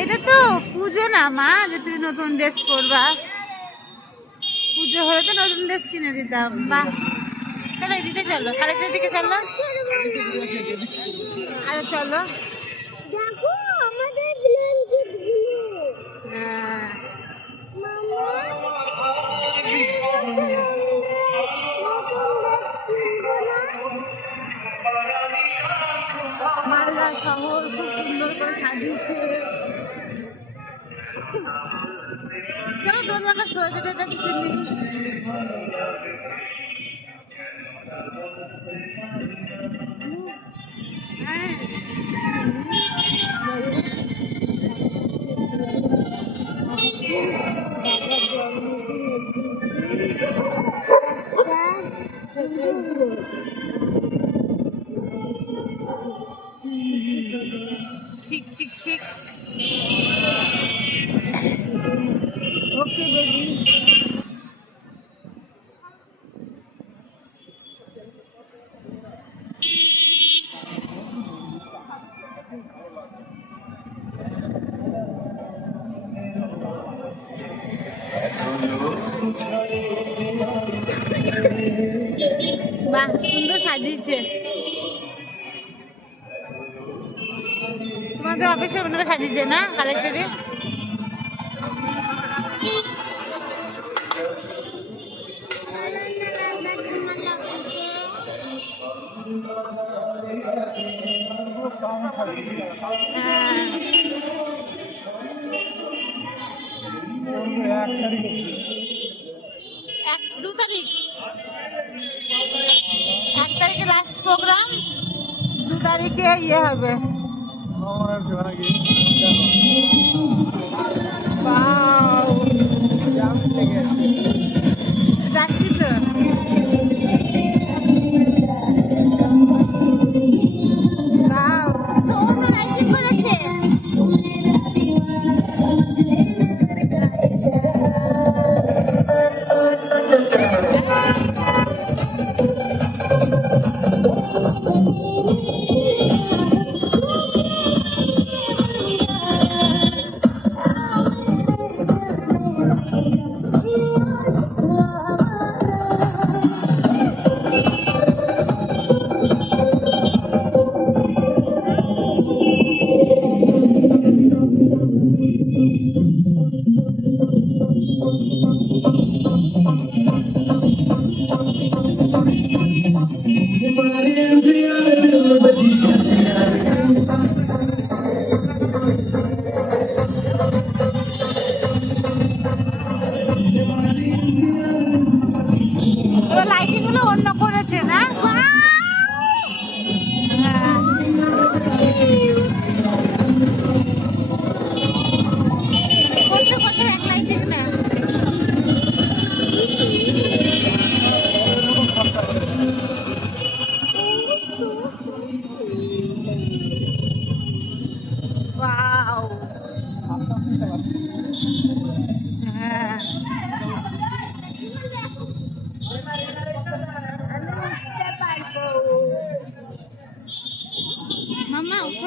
এটা তো পুজো না, মা, যে তুমি নতুন ড্রেস করবা পুজো হলে তো নতুন ড্রেস কিনে দিতাম বা চলো এদিকে চলো কালেক্টর দিকে চলো। আরে চলো। সুন্দর করে সাজিয়েছে চলো দু জায়গা সোয়েটারটা কিছু নেই হ্যাঁ ঠিক ঠিক ঠিক। ওকে বেবি বাহ সুন্দর সাজিয়েছে। তোমাদের অফিসে হয় সাজিয়েছে, না কালেক্টরে এক, দু তারিখ। এক তারিখে লাস্ট প্রোগ্রাম দু তারিখে ইয়ে হবে। Wow! Jump.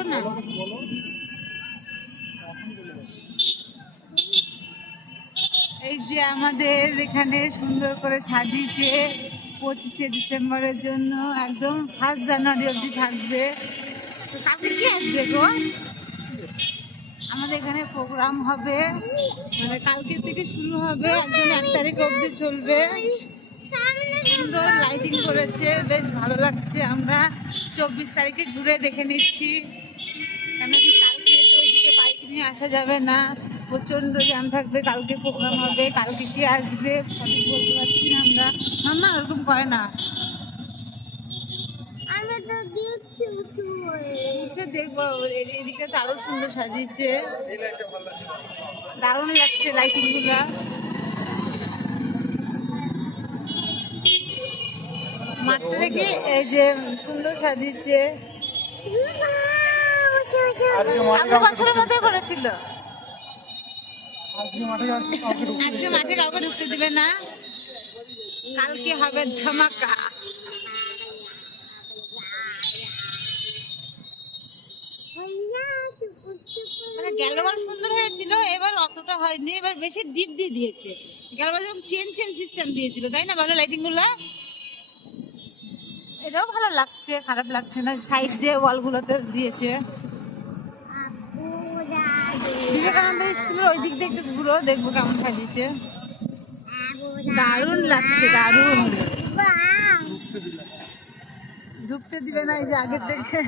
উঠো না। এই যে আমাদের এখানে সুন্দর করে সাজিয়েছে পঁচিশে ডিসেম্বরের জন্য, একদম ফার্স্ট জানুয়ারি অবধি থাকবে। কি আসবে গো? আমাদের এখানে প্রোগ্রাম হবে। মানে কালকে থেকে শুরু হবে, একদম এক তারিখ অবধি চলবে। সুন্দর লাইটিং করেছে, বেশ ভালো লাগছে। আমরা চব্বিশ তারিখে ঘুরে দেখে নিচ্ছি। কেন কি কালকে তো ওইদিকে বাইক নিয়ে আসা যাবে না? প্রচণ্ড জ্যাম থাকবে কালকে প্রোগ্রাম হবে কালকে কি আসবে? সঠিক বলতে পারছি না আমরা। মাম্মা ওরকম করে না। দেখব এদিকে তো আরও সুন্দর সাজিয়েছে। দারুণ লাগছে লাইটিংগুলা মাঠটা দেখে এই যে সুন্দর সাজিয়েছে। সামনে বছরের মধ্যে করেছিল। আজকে মাঠে কাউকে ঢুকতে দিবে না। কালকে হবে ধামাকা। মানে গেলবার সুন্দর হয়েছিল এবার অতটা হয়নি এবার বেশি ডিপ দিয়ে দিয়েছে। গেলবার যেমন চেন চেন সিস্টেম দিয়েছিল তাই না ভালো লাইটিংগুলো এটাও ভালো লাগছে খারাপ লাগছে না সাইড দিয়ে ওয়াল গুলোতে দিয়েছে। বিবেকানন্দ স্কুলের ওই দিক দিয়ে একটু ঘুরো, দেখব কেমন সাজিয়েছে দারুণ লাগছে, দারুণ। ঢুকতে দিবে না এই যে আগের থেকে।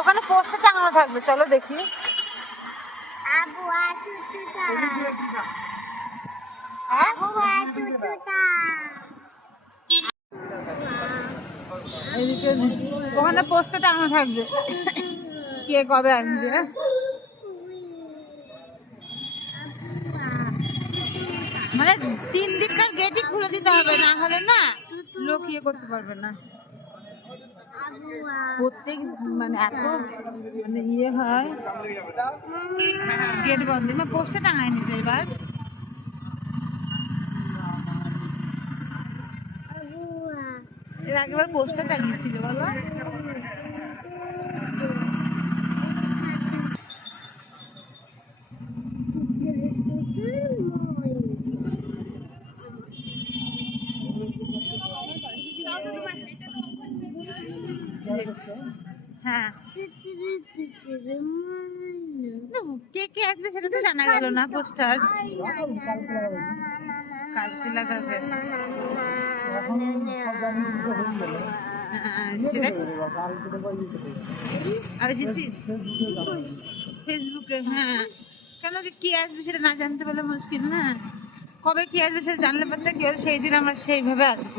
ওখানে পোস্টার টাঙানো থাকবে, চলো দেখি। হ্যাঁ? ওখানে পোস্টার টাঙানো থাকবে কে কবে আসবে মানে তিন দিককার গেটই খুলে দিতে হবে, না হলে না লোক ইয়ে করতে পারবে না প্রত্যেক মানে এত মানে ইয়ে হয়। গেট বন্ধ। মানে পোস্টার টাঙায়নি তো এবার। এর আগেবার পোস্টার টাঙিয়েছিল, বলো। হ্যাঁ। কে কে আসবে সেটা তো জানা গেল না পোস্টার। কালকে লাগাবে। হ্যাঁ, ফেসবুকে হ্যাঁ। কেন কি আসবে সেটা না জানতে পারলে মুশকিল না? কবে কি আসবে সেটা জানলে পারতে কি হলো? সেই দিন আমরা সেইভাবে আসব।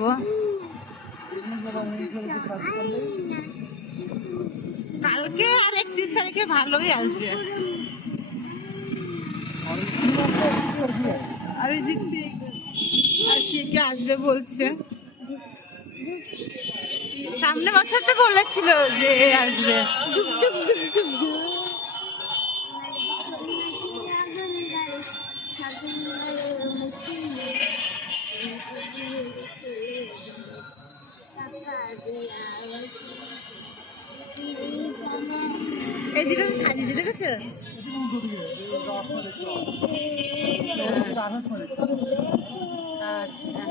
কালকে আর একত্রিশ তারিখে ভালোই আসবে। আরে জিতছি আর কে কে আসবে বলছে। সামনে বছর তো বলেছিল যে আসবে। এই দিকে তো সাজিয়েছে দেখেছ হ্যাঁ। আচ্ছা